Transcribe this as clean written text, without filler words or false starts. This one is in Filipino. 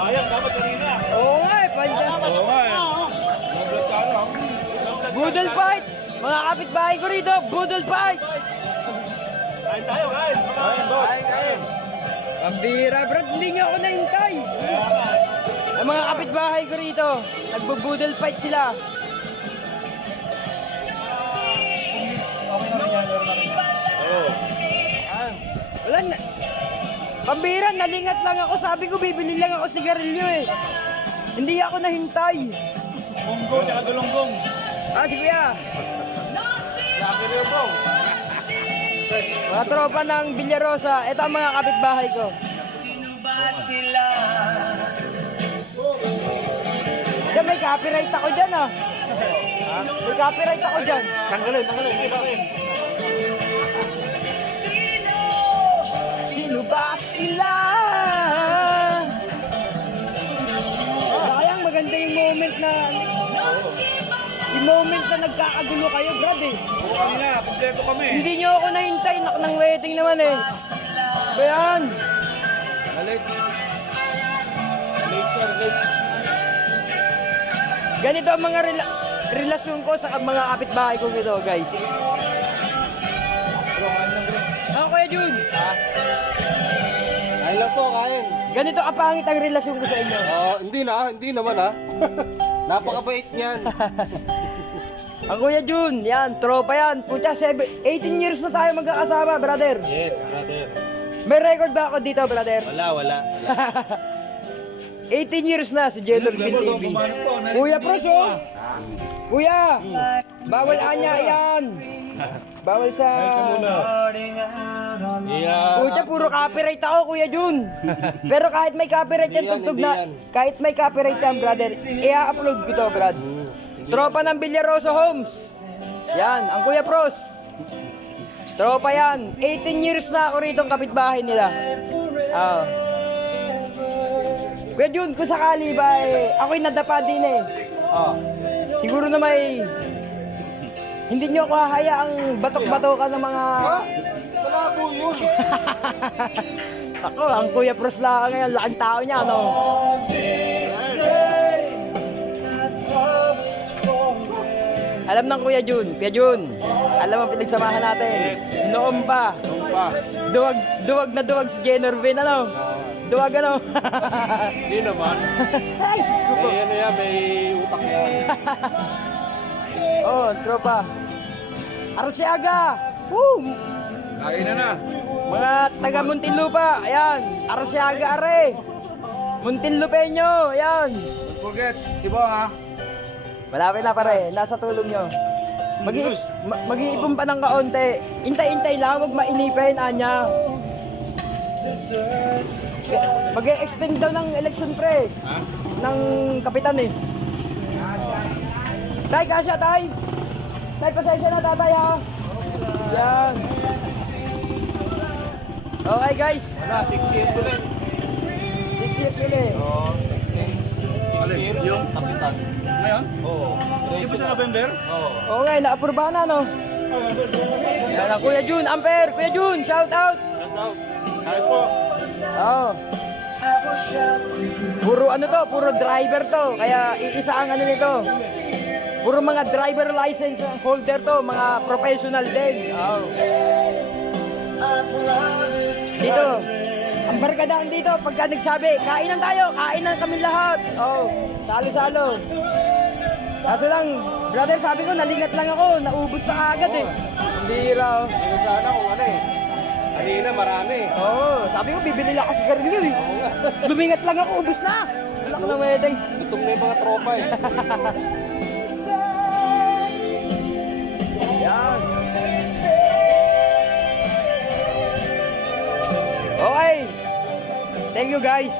Sayang, dapat kanina. Oo nga eh, Oo nga eh. Naglat ka ano? Budol fight! Mga kapitbahay ko rito, budol fight! Kain tayo, kain. Kain, boss. Kain. Pambira, bro, hindi niyo ako nahintay. Kaya nga. Ang mga kapitbahay ko rito, nagbubudol fight sila. Okay na rin yan, meron na rin yan. Oo. Wala na. Pambira, nalingat lang ako. Sabi ko, bibili lang ako sigarilyo eh. Hindi ako nahintay. Munggo, tsaka dulunggong. Ah, si Kuya. Laki rin po. Mga tropa ng Villarosa, ito ang mga kapitbahay ko. Diyan, may copyright ako dyan ah. May copyright ako dyan. Tanggalin, tanggalin. Tanggalin. Sino ba sila? Sayang maganda yung moment na nagkakagulo kayo, Brad eh. Oo, kami na. Kompleto kami. Hindi nyo ako nahintay, ng waiting naman eh. Ba yan? Late. Late ka, late. Ganito ang mga relasyon ko sa mga kapitbahay ko ito, guys. Bro, kain lang, bro. Ako, Kuya Jun. Kain lang po, kain. Ganito kapangit ang relasyon ko sa inyo. Hindi naman ha. Napakabait niyan. Ang Kuya Jun, yan, tropa yan. Pucha, 18 years na tayo magkakasama, brother. Yes, brother. May record ba ako dito, brother? Wala. 18 years na si Jelor Bill TV. Kuya Pros, oh. Kuya, bawal anya yan. Bawal sa... Yeah. Pucha, puro copyright ako, Kuya Jun. Pero kahit may copyright yan, Hindi yan, tugtog hindi na. yan. Kahit may copyright yan, brother, i-upload ko to, brad. Tropa ng Villarosa Homes. Yan, ang Kuya Pros. Tropa yan. 18 years na ako rito ang kapitbahay nila. Ah. Kuya Jun, kung sakali ba eh, ako'y nadapa din eh. Siguro na may... Hindi nyo ako hahayaang batok-batokan ng mga... Wala po yun. Ako, ang Kuya Pros lang ngayon, laking tao niya, no? Alam ng Kuya Jun, alam ang pinagsamahan natin. Noon pa, duwag si Jenorvin, ano? Duwag, ano? Hindi naman. Ay, sus ko po. Ano yan, may utak yan. Oh, tropa. Arosiaga! Woo! Kain na. Mga taga Muntinlupa, ayan. Arosiaga, are. Muntinlupeño, ayan. Don't forget, Sibong ha. Malapit na pare, nasa tulong nyo. Mag-iipon pa ng kaunti. Intay-intay lang, huwag mainipin, anya. Mag-extend daw ng election pre. Ng kapitan eh. Tay, kasya tay. Tay, pasensya na tatay ha. Yan. Okay guys. Wala, 6 years ulit. 6 years ulit. Oo, 6 years. Yung kapitan. Ngayon? Oo. Hindi ba sa November? Oo. Oo nga, naapurbahan na no. Yan ang Kuya Jun, Amper. Kuya Jun, shout out. Shout out. Kain po. Oo. Puro ano to, puro driver to. Kaya iisa ang ano nito. Puro mga driver license holder to, mga professional din. Oo. Dito, ang barkadaan dito, pagka nagsabi, kainan tayo, kainan kami lahat. Oh, salo-salo. Kaso lang, brother, sabi ko, nalingat lang ako, naubos na agad eh. Hindi raw. Hindi sana kung ano eh. Kanina marami. Oo, sabi ko, bibili lang ako sigarilyo eh. Lumingat lang ako, ubos na. Wala ko na wedding. Gutom na yung mga tropa eh. Yan. Okay. Thank you guys.